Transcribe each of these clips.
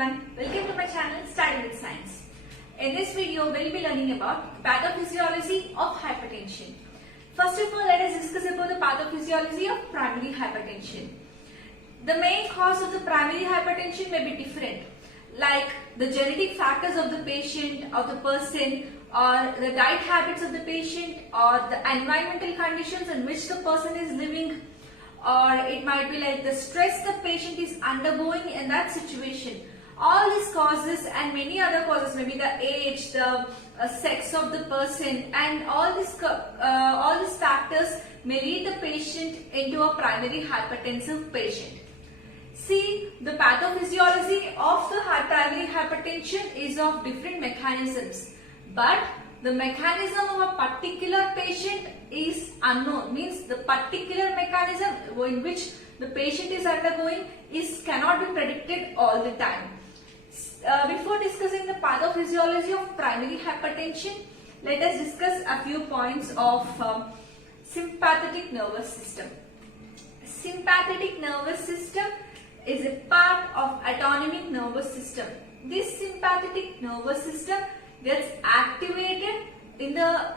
everyone, welcome to my channel Study with Science. In this video, we'll be learning about pathophysiology of hypertension. First of all, let us discuss about the pathophysiology of primary hypertension. The main cause of the primary hypertension may be different, like the genetic factors of the patient, of the person, or the diet habits of the patient, or the environmental conditions in which the person is living, or it might be like the stress the patient is undergoing in that situation. All these causes and many other causes, maybe the age, the sex of the person, and all these factors may lead the patient into a primary hypertensive patient. See, the pathophysiology of the primary hypertension is of different mechanisms, but the mechanism of a particular patient is unknown. Means the particular mechanism in which the patient is undergoing cannot be predicted all the time. Before discussing the pathophysiology of primary hypertension, let us discuss a few points of sympathetic nervous system. Sympathetic nervous system is a part of autonomic nervous system. This sympathetic nervous system gets activated in the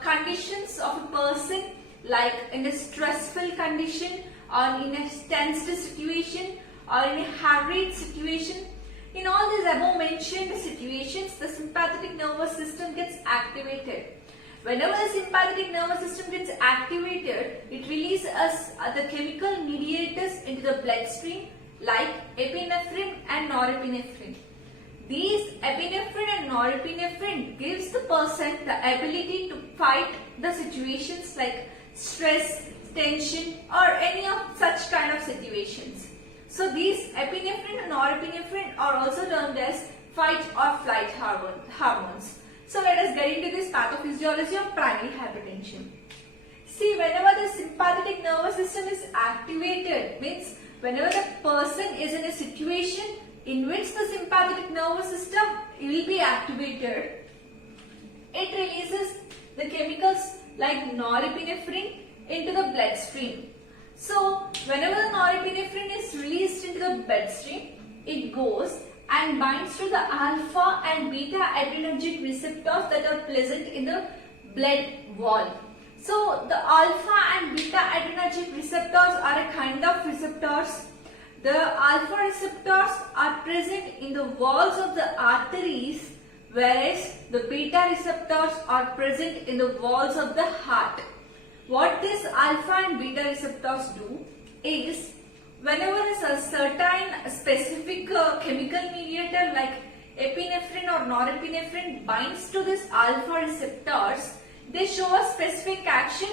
conditions of a person, like in a stressful condition, or in a tensed situation, or in a hurried situation. In all these above mentioned situations, the sympathetic nervous system gets activated. Whenever the sympathetic nervous system gets activated, it releases the chemical mediators into the bloodstream, like epinephrine and norepinephrine. These epinephrine and norepinephrine gives the person the ability to fight the situations like stress, tension, or any of such kind of situations. So these epinephrine and norepinephrine are also termed as fight or flight hormones. So let us get into this pathophysiology of primary hypertension. See, whenever the sympathetic nervous system is activated, means whenever the person is in a situation in which the sympathetic nervous system will be activated, it releases the chemicals like norepinephrine into the bloodstream. So, whenever the norepinephrine is released into the bloodstream, it goes and binds to the alpha and beta adrenergic receptors that are present in the blood wall. So, the alpha and beta adrenergic receptors are a kind of receptors. The alpha receptors are present in the walls of the arteries, whereas the beta receptors are present in the walls of the heart. What these alpha and beta receptors do is, whenever a certain specific chemical mediator like epinephrine or norepinephrine binds to these alpha receptors, they show a specific action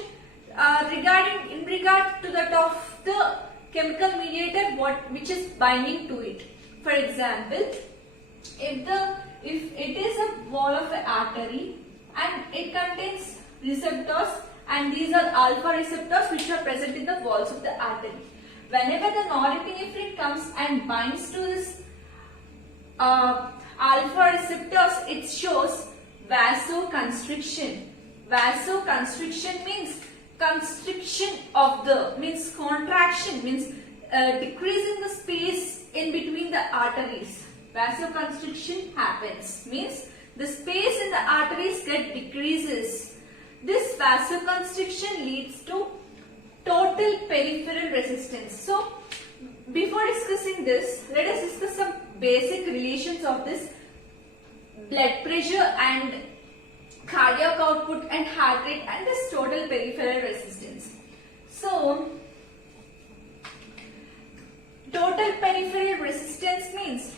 in regard to that of the chemical mediator which is binding to it. For example, if it is a wall of an artery and it contains receptors, and these are alpha receptors which are present in the walls of the artery. Whenever the norepinephrine comes and binds to this alpha receptors, it shows vasoconstriction. Vasoconstriction means constriction of means contraction, means decreasing the space in between the arteries. Vasoconstriction happens, means the space in the arteries decreases. This vasoconstriction leads to total peripheral resistance. So, before discussing this, let us discuss some basic relations of this blood pressure and cardiac output and heart rate and this total peripheral resistance. So, total peripheral resistance means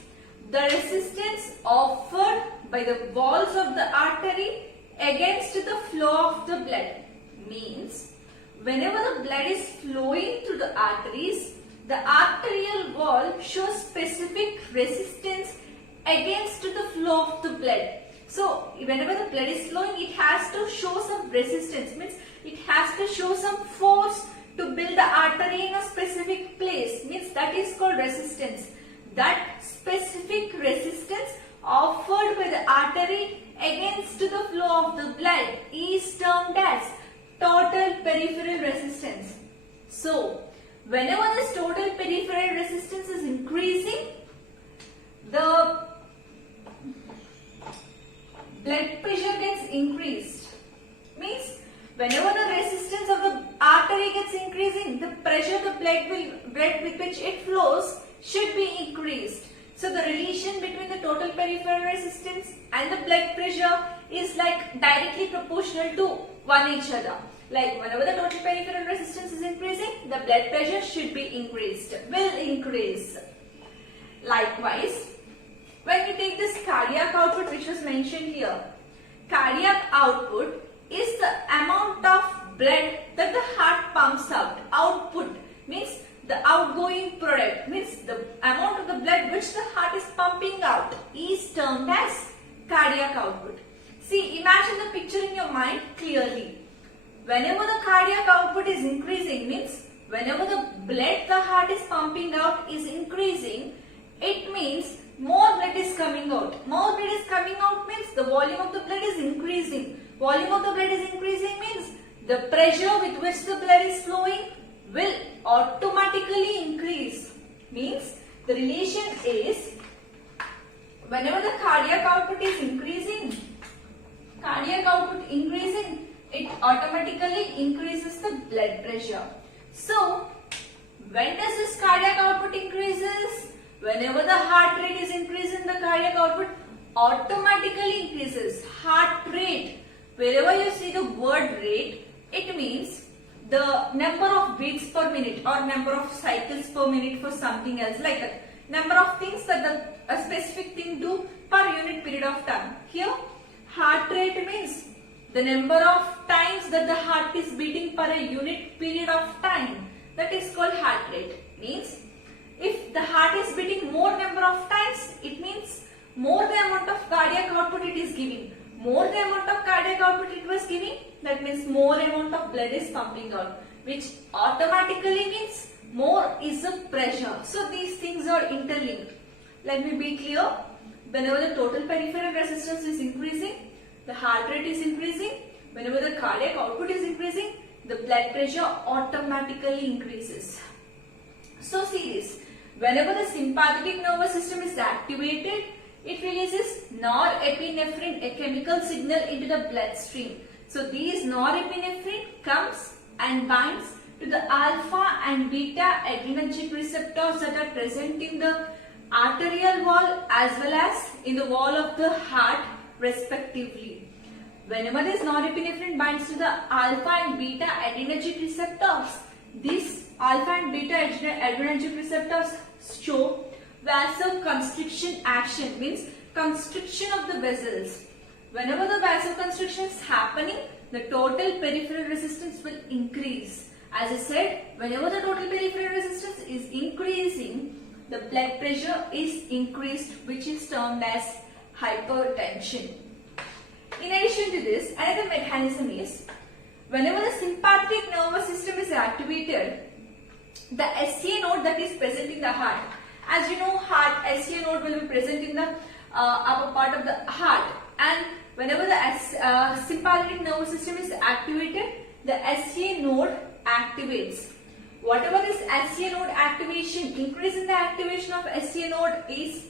the resistance offered by the walls of the artery against the flow of the blood. Means whenever the blood is flowing through the arteries, the arterial wall shows specific resistance against the flow of the blood. So whenever the blood is flowing, it has to show some resistance, means it has to show some force to build the artery in a specific place, means that is called resistance. That specific resistance offered by the artery against the flow of the blood is termed as total peripheral resistance. So, whenever this total peripheral resistance is increasing, the blood pressure gets increased. Means whenever the resistance of the artery gets increasing, the pressure of the blood with which it flows should be increased. So the relation between the total peripheral resistance and the blood pressure is like directly proportional to one each other. Like whenever the total peripheral resistance is increasing, the blood pressure should be increased, will increase. Likewise, when we take this cardiac output which was mentioned here, cardiac output is the amount of blood that the heart pumps out. Output means the outgoing product, means the amount of the blood which the heart is pumping out is termed as cardiac output. See, imagine the picture in your mind clearly. Whenever the cardiac output is increasing, means whenever the blood the heart is pumping out is increasing, it means more blood is coming out. More blood is coming out means the volume of the blood is increasing. Volume of the blood is increasing means the pressure with which the blood is flowing will automatically increase. Means the relation is whenever the cardiac output is increasing, it automatically increases the blood pressure. So when does this cardiac output increases? Whenever the heart rate is increasing, the cardiac output automatically increases. Heart rate, wherever you see the word rate, it means the number of beats per minute or number of cycles per minute for something else, like that. Number of things that a specific thing do per unit period of time. Here, heart rate means the number of times that the heart is beating per a unit period of time. That is called heart rate. Means if the heart is beating more number of times, it means more the amount of cardiac output it is giving. More the amount of cardiac output it was giving, that means more amount of blood is pumping out, which automatically means more is the pressure. So these things are interlinked. Let me be clear. Whenever the total peripheral resistance is increasing, the heart rate is increasing. Whenever the cardiac output is increasing, the blood pressure automatically increases. So see this. Whenever the sympathetic nervous system is activated, it releases norepinephrine, a chemical signal, into the bloodstream. So these norepinephrine comes and binds to the alpha and beta adrenergic receptors that are present in the arterial wall as well as in the wall of the heart respectively. Whenever this norepinephrine binds to the alpha and beta adrenergic receptors, these alpha and beta adrenergic receptors show vasoconstriction action, means constriction of the vessels. Whenever the vasoconstriction is happening, the total peripheral resistance will increase. As I said, whenever the total peripheral resistance is increasing, the blood pressure is increased, which is termed as hypertension. In addition to this, another mechanism is whenever the sympathetic nervous system is activated, the SCA node that is present in the heart. As you know, SCA node will be present in the upper part of the heart, and whenever the sympathetic nervous system is activated, the SCA node activates. Whatever this SCA node activation, increase in the activation of SCA node is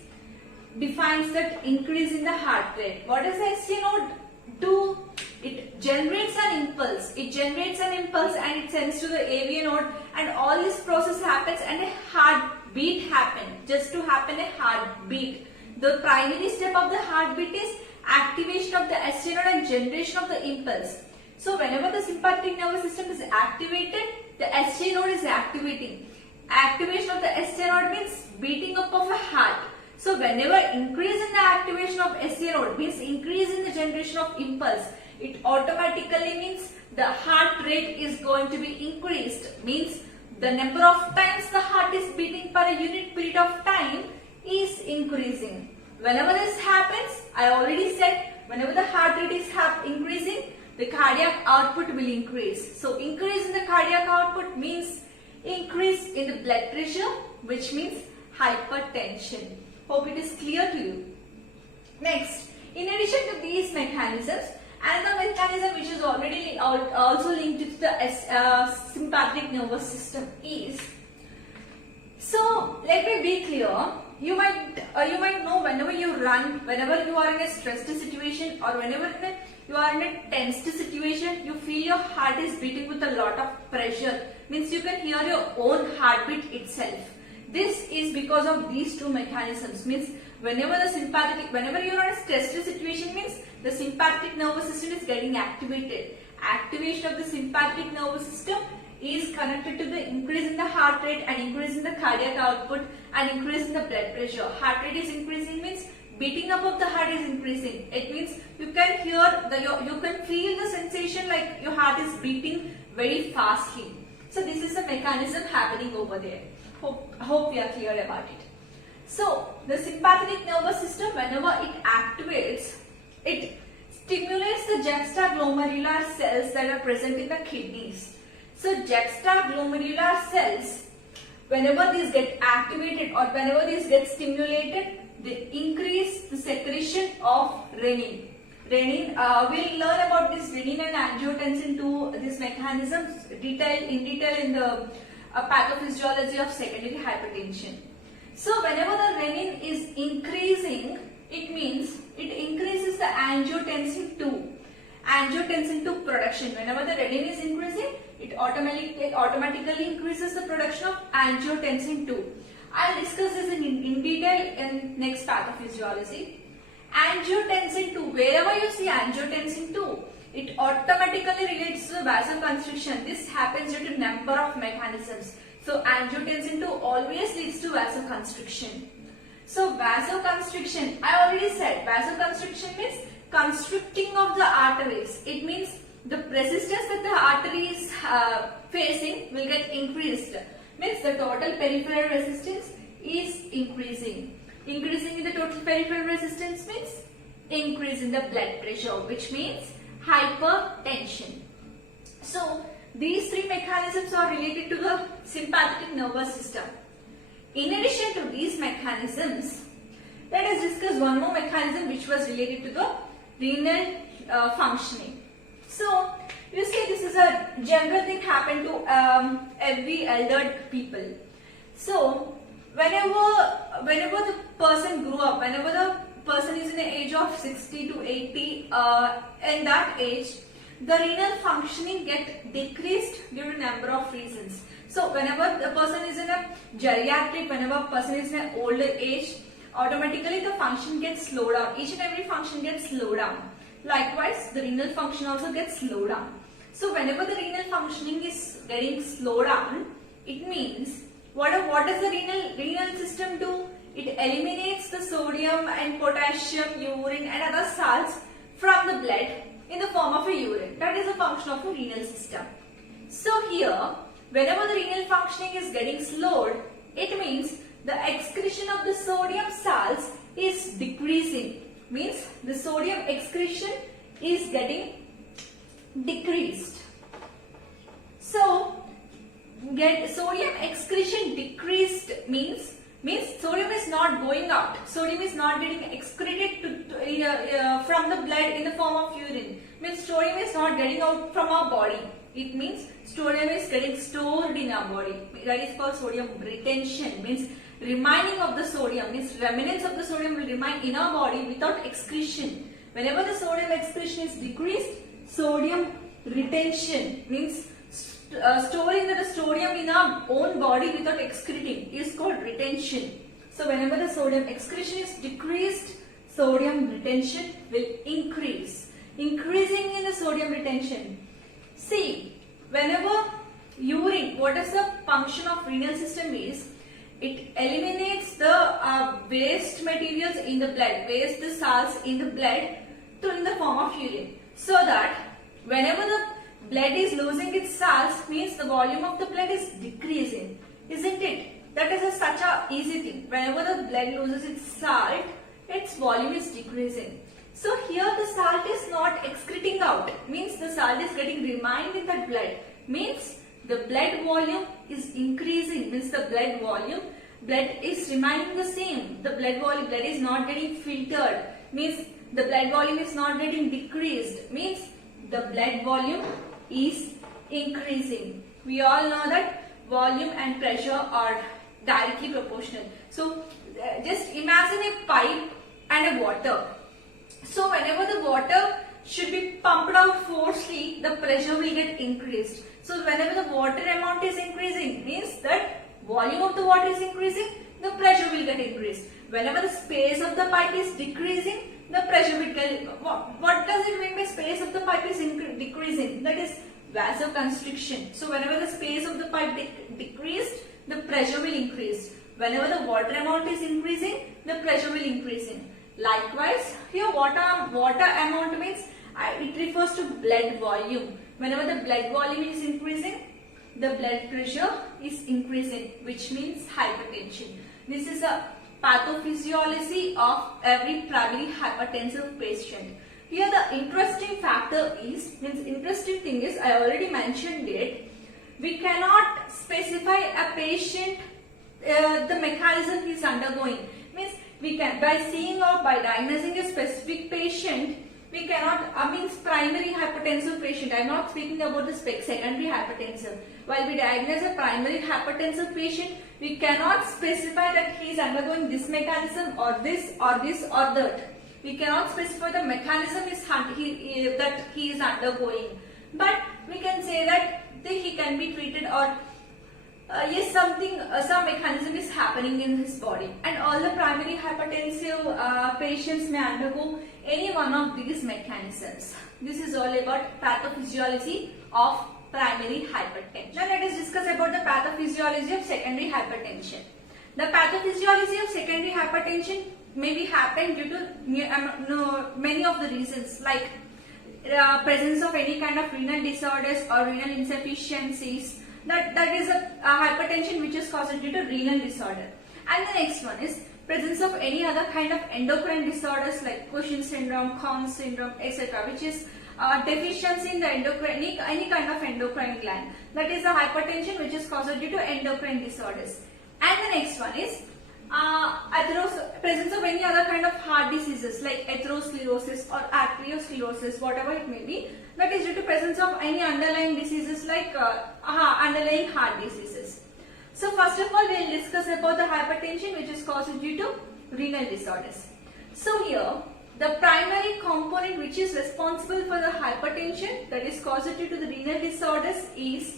defines that increase in the heart rate. What does the SCA node do? It generates an impulse. It generates an impulse and it sends to the AV node, and all this process happens and a heartbeat happens. Just to happen a heartbeat. The primary step of the heartbeat is activation of the SCA node and generation of the impulse. So whenever the sympathetic nervous system is activated, the SCA node is activating. Activation of the SCA node means beating up of a heart. So whenever increase in the activation of SCA node means increase in the generation of impulse, it automatically means the heart rate is going to be increased. Means the number of times the heart is beating per a unit period of time is increasing. Whenever this happens, I already said, whenever the heart rate is increasing, the cardiac output will increase. So increase in the cardiac output means increase in the blood pressure, which means hypertension. Hope it is clear to you. Next, in addition to these mechanisms, another mechanism which is already also linked to the sympathetic nervous system is, so let me be clear, you might know whenever you run, whenever you are in a stressed situation, or whenever you are in a tensed situation, you feel your heart is beating with a lot of pressure. Means you can hear your own heartbeat itself. This is because of these two mechanisms. Means whenever you are in a stressed situation, means the sympathetic nervous system is getting activated. Activation of the sympathetic nervous system is connected to the increase in the heart rate and increase in the cardiac output and increase in the blood pressure. Heart rate is increasing means beating up of the heart is increasing. It means you can you can feel the sensation like your heart is beating very fastly. So this is the mechanism happening over there. Hope we are clear about it. So the sympathetic nervous system, whenever it activates, it stimulates the juxtaglomerular cells that are present in the kidneys. So juxtaglomerular cells, whenever these get activated or whenever these get stimulated, they increase the secretion of renin. Renin, we'll learn about this renin and angiotensin II, these mechanisms in detail in the pathophysiology of secondary hypertension. So whenever the renin is increasing, it means it increases the angiotensin II. Angiotensin II production. Whenever the renin is increasing, it automatically increases the production of angiotensin II. I'll discuss this in detail in next pathophysiology. Angiotensin II, wherever you see angiotensin II, it automatically relates to the vasoconstriction. This happens due to number of mechanisms. So angiotensin II always leads to vasoconstriction. So vasoconstriction, I already said vasoconstriction means constricting of the arteries. It means the resistance that the artery is facing will get increased. Means the total peripheral resistance is increasing. Increasing in the total peripheral resistance means increase in the blood pressure, which means hypertension. So these three mechanisms are related to the sympathetic nervous system. In addition to these mechanisms, let us discuss one more mechanism which was related to the renal functioning. So you see, this is a general thing happen to every elder people. So whenever the person grew up, whenever the person is in the age of 60 to 80, in that age, the renal functioning get decreased due to number of reasons. So whenever the person is in a geriatric, whenever a person is in an older age, automatically the function gets slowed down. Each and every function gets slowed down. Likewise, the renal function also gets slowed down. So whenever the renal functioning is getting slowed down, it means what does the renal system do? It eliminates the sodium and potassium, urine and other salts from the blood in the form of a urine. That is a function of the renal system. So here, whenever the renal functioning is getting slowed, it means the excretion of the sodium salts is decreasing. Means the sodium excretion is getting decreased. So sodium excretion decreased means sodium is not going out. Sodium is not getting excreted from the blood in the form of urine. Means sodium is not getting out from our body. It means sodium is getting stored in our body. That is called sodium retention. Means remaining of the sodium, means remnants of the sodium will remain in our body without excretion. Whenever the sodium excretion is decreased, sodium retention means storing the sodium in our own body without excreting is called retention. So whenever the sodium excretion is decreased, sodium retention will increase. Increasing in the sodium retention. See, whenever urine, what is the function of renal system is, it eliminates the waste materials in the blood, waste salts in the blood in the form of urine. So that whenever the blood is losing its salts, means the volume of the blood is decreasing, isn't it? That is such a easy thing. Whenever the blood loses its salt, its volume is decreasing. So here the salt is not excreting out, means the salt is getting remained in the blood, means the blood volume is increasing, means the blood is remaining the same. The blood is not getting filtered, means the blood volume is not getting decreased, means the blood volume is increasing. We all know that volume and pressure are directly proportional. So just imagine a pipe and a water. So whenever the water should be pumped out forcefully, the pressure will get increased. So whenever the water amount is increasing, means that volume of the water is increasing, the pressure will get increased. Whenever the space of the pipe is decreasing, the pressure will get, what does it mean by space of the pipe is decreasing? That is vasoconstriction. So whenever the space of the pipe decreased, the pressure will increase. Whenever the water amount is increasing, the pressure will increasing. Likewise, here water amount means it refers to blood volume. Whenever the blood volume is increasing, the blood pressure is increasing, which means hypertension. This is a pathophysiology of every primary hypertensive patient. Here the interesting factor is, interesting thing is, I already mentioned it, we cannot specify a patient the mechanism he is undergoing. Means we can, by seeing or by diagnosing a specific patient, we cannot, primary hypertensive patient, I am not speaking about the secondary hypertensive. While we diagnose a primary hypertensive patient, we cannot specify that he is undergoing this mechanism or this or this or that. We cannot specify the mechanism that he is undergoing. But we can say that he can be treated, or yes, some mechanism is happening in his body, and all the primary hypertensive patients may undergo any one of these mechanisms. This is all about pathophysiology of primary hypertension. Now let us discuss about the pathophysiology of secondary hypertension. The pathophysiology of secondary hypertension may be happen due to many of the reasons, like presence of any kind of renal disorders or renal insufficiencies. That is a hypertension which is caused due to renal disorder. And the next one is presence of any other kind of endocrine disorders like Cushing syndrome, Conn's syndrome, etc., which is deficiency in the endocrine, any kind of endocrine gland. That is a hypertension which is caused due to endocrine disorders. And the next one is presence of any other kind of heart diseases like atherosclerosis or arteriosclerosis, whatever it may be. That is due to presence of any underlying diseases like underlying heart diseases. So first of all, we will discuss about the hypertension which is caused due to renal disorders. So here, the primary component which is responsible for the hypertension that is caused due to the renal disorders is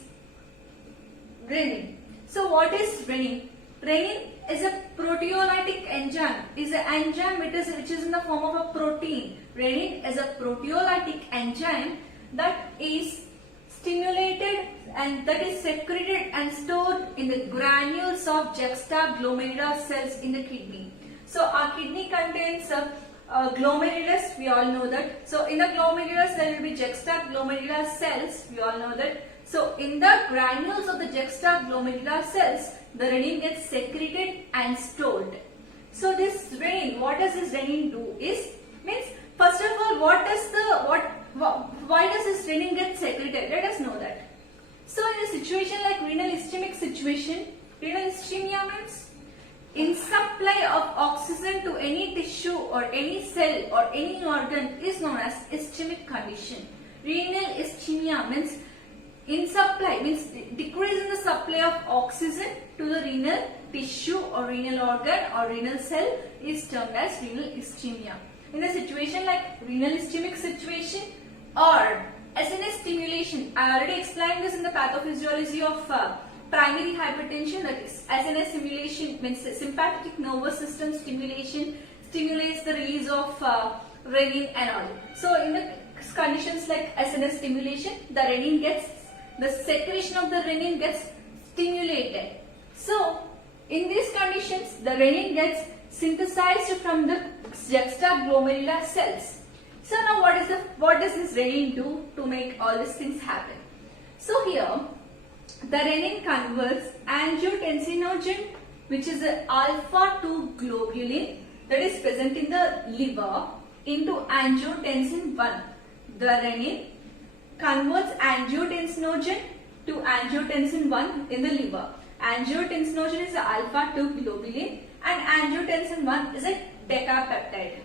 renin. So what is renin? Renin is a proteolytic enzyme. Is an enzyme which is in the form of a protein. Renin is a proteolytic enzyme that is stimulated and that is secreted and stored in the granules of juxtaglomerular cells in the kidney. So our kidney contains glomerulus, we all know that. So in the glomerulus there will be juxtaglomerular cells, we all know that. So in the granules of the juxtaglomerular cells, the renin gets secreted and stored. So this renin, what does this renin do is, means first of all, why does this renin get secreted? Let us know that. So in a situation like renal ischemic situation, renal ischemia means in supply of oxygen to any tissue or any cell or any organ is known as ischemic condition. Renal ischemia means in supply, means decrease in the supply of oxygen to the renal tissue or renal organ or renal cell is termed as renal ischemia. In a situation like renal ischemic situation or SNS stimulation, I already explained this in the pathophysiology of primary hypertension, that is SNS stimulation means sympathetic nervous system stimulation stimulates the release of renin and all. So in the conditions like SNS stimulation, the secretion of the renin gets stimulated. So in these conditions, the renin gets synthesized from the juxtaglomerular cells. So now what does this renin do to make all these things happen? So here the renin converts angiotensinogen, which is an alpha-2 globulin that is present in the liver, into angiotensin 1. The renin converts angiotensinogen to angiotensin 1 in the liver. Angiotensinogen is the alpha-2 globulin and angiotensin 1 is a decapeptide.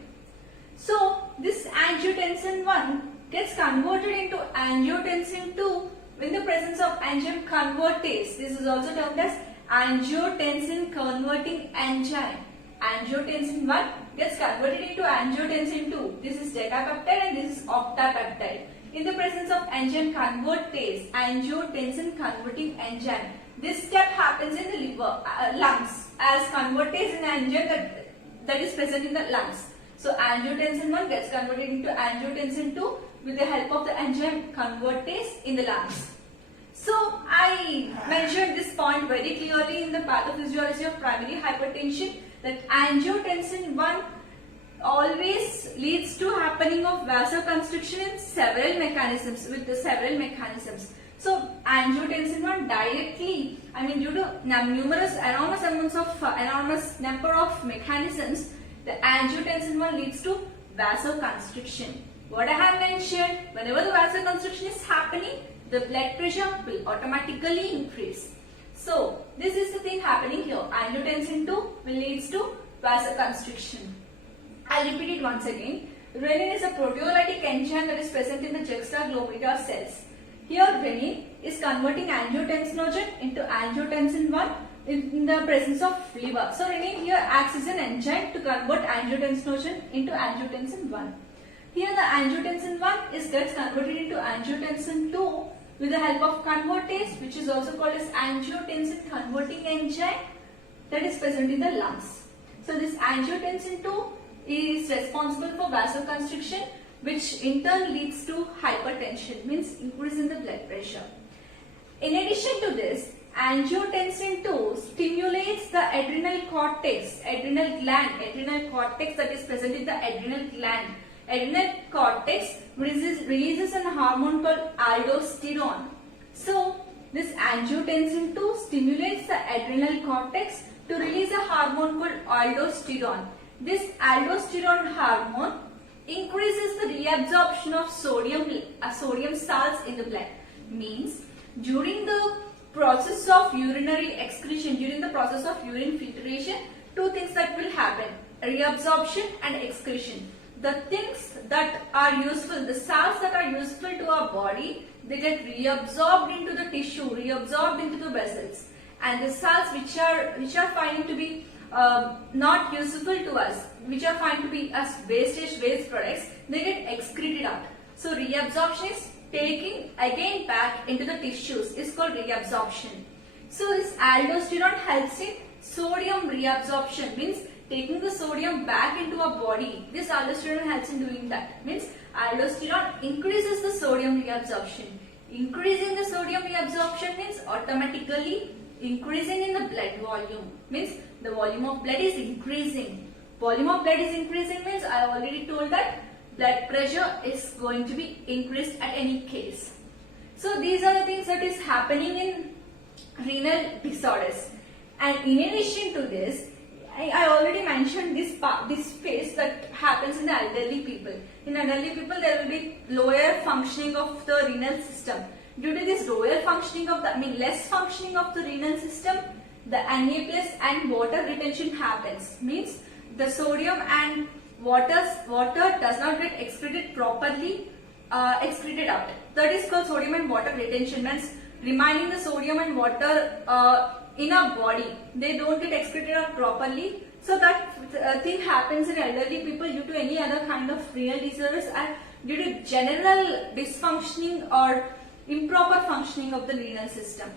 So this angiotensin 1 gets converted into angiotensin 2 in the presence of enzyme convertase. This is also termed as angiotensin converting enzyme. Angiotensin 1 gets converted into angiotensin 2. This is decapeptide and this is octapeptide. In the presence of enzyme convertase, angiotensin converting enzyme, this step happens in the liver, lungs, as convertase in enzyme that is present in the lungs. So angiotensin 1 gets converted into angiotensin 2 with the help of the enzyme convertase in the lungs. So I mentioned this point very clearly in the pathophysiology of primary hypertension, that angiotensin 1 always leads to happening of vasoconstriction in several mechanisms, with the several mechanisms. So angiotensin 1 directly, due to enormous number of mechanisms, the angiotensin 1 leads to vasoconstriction. What I have mentioned, whenever the vasoconstriction is happening, the blood pressure will automatically increase. So this is the thing happening here. Angiotensin 2 will leads to vasoconstriction. I'll repeat it once again. Renin is a proteolytic enzyme that is present in the juxtaglomerular cells. Here renin is converting angiotensinogen into angiotensin 1 in the presence of liver. So renin here acts as an enzyme to convert angiotensinogen into angiotensin 1. Here the angiotensin 1 gets converted into angiotensin 2 with the help of convertase, which is also called as angiotensin converting enzyme, that is present in the lungs. So this angiotensin 2 is responsible for vasoconstriction, which in turn leads to hypertension, means increase in the blood pressure. In addition to this, angiotensin 2 stimulates the adrenal cortex that is present in the adrenal gland. Adrenal cortex releases a hormone called aldosterone. So this angiotensin 2 stimulates the adrenal cortex to release a hormone called aldosterone. This aldosterone hormone increases the reabsorption of sodium salts in the blood. Means during the process of urinary excretion, during the process of urine filtration, two things that will happen: reabsorption and excretion. The things that are useful, the salts that are useful to our body, they get reabsorbed into the tissue, reabsorbed into the vessels, and the salts which are finding to be not useful to us, which are found to be as waste products, they get excreted out. So reabsorption is taking again back into the tissues, is called reabsorption. So this aldosterone helps in sodium reabsorption, means taking the sodium back into our body. This aldosterone helps in doing that. Means aldosterone increases the sodium reabsorption. Increasing the sodium reabsorption means automatically increasing in the blood volume. Means the volume of blood is increasing. Volume of blood is increasing means I already told that blood pressure is going to be increased at any case. So these are the things that is happening in renal disorders. And in addition to this, I already mentioned this phase that happens in the elderly people. In elderly people, there will be lower functioning of the renal system. Due to this lower functioning of less functioning of the renal system, the Na+ and water retention happens. Means the sodium and water does not get excreted properly, excreted out. That is called sodium and water retention. Means remaining the sodium and water in our body, they don't get excreted out properly. So that thing happens in elderly people due to any other kind of renal disorders and due to general dysfunctioning or improper functioning of the renal system.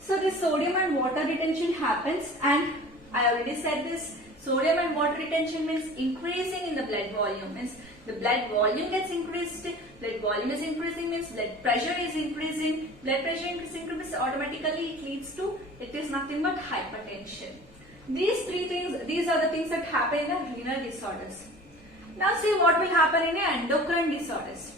So this sodium and water retention happens, and I already said this, sodium and water retention means increasing in the blood volume. Means the blood volume gets increased, blood volume is increasing means blood pressure is increasing, blood pressure increasing means automatically it is nothing but hypertension. These three things, these are the things that happen in the renal disorders. Now see what will happen in the endocrine disorders.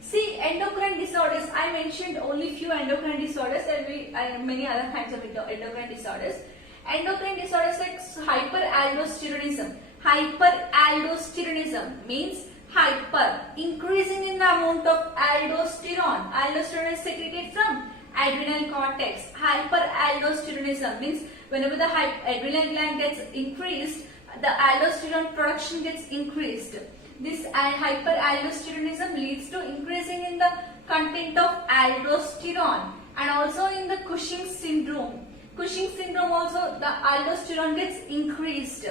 See, endocrine disorders, I mentioned only few endocrine disorders, there will be many other kinds of endocrine disorders. Endocrine disorders like hyperaldosteronism. Hyperaldosteronism means hyper, increasing in the amount of aldosterone. Aldosterone is secreted from adrenal cortex. Hyperaldosteronism means whenever the adrenal gland gets increased, the aldosterone production gets increased. This hyperaldosteronism leads to increasing in the content of aldosterone and also in the Cushing's syndrome. Cushing syndrome also, the aldosterone gets increased.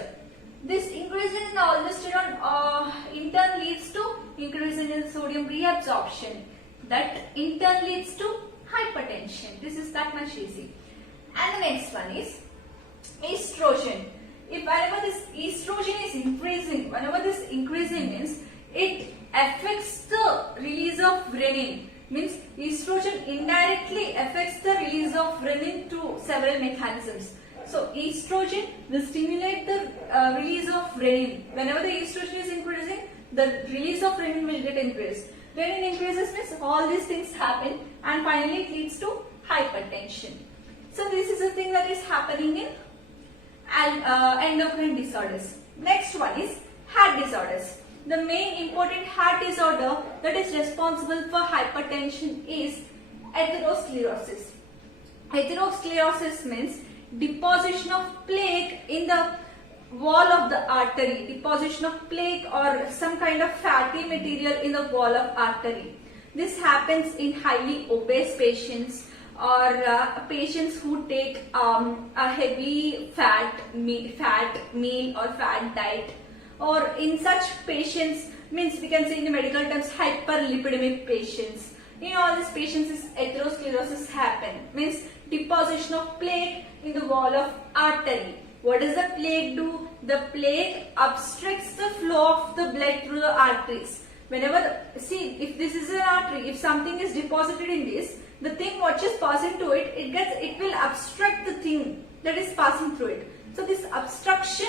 This increase in the aldosterone in turn leads to increase in the sodium reabsorption. That in turn leads to hypertension. This is that much easy. And the next one is estrogen. If whenever this estrogen is increasing, whenever this increasing means it affects the release of renin. Means estrogen indirectly affects the release of renin through several mechanisms. So estrogen will stimulate the release of renin. Whenever the estrogen is increasing, the release of renin will get increased. Renin increases means all these things happen and finally it leads to hypertension. So this is the thing that is happening in endocrine disorders. Next one is heart disorders. The main important heart disorder that is responsible for hypertension is atherosclerosis. Atherosclerosis means deposition of plaque in the wall of the artery, deposition of plaque or some kind of fatty material in the wall of artery. This happens in highly obese patients or patients who take a heavy fat meal or fat diet, or in such patients, means we can say in the medical terms hyperlipidemic patients. In all these patients atherosclerosis happen, means deposition of plaque in the wall of artery. What does the plaque do? The plaque obstructs the flow of the blood through the arteries. Whenever, see, if this is an artery, if something is deposited in this, the thing which is passing to it, it will obstruct the thing that is passing through it. So this obstruction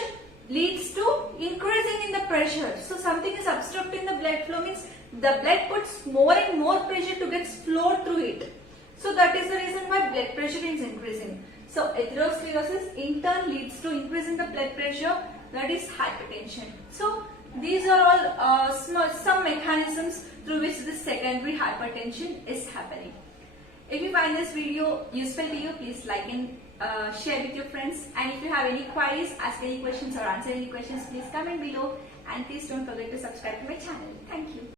leads to increasing in the pressure. So something is obstructing the blood flow means the blood puts more and more pressure to get flowed through it. So that is the reason why blood pressure is increasing. So atherosclerosis in turn leads to increase in the blood pressure, that is hypertension. So these are all some mechanisms through which the secondary hypertension is happening. If you find this video useful to you, please like and share with your friends. And if you have any queries, ask any questions or answer any questions, please comment below. And please don't forget to subscribe to my channel. Thank you.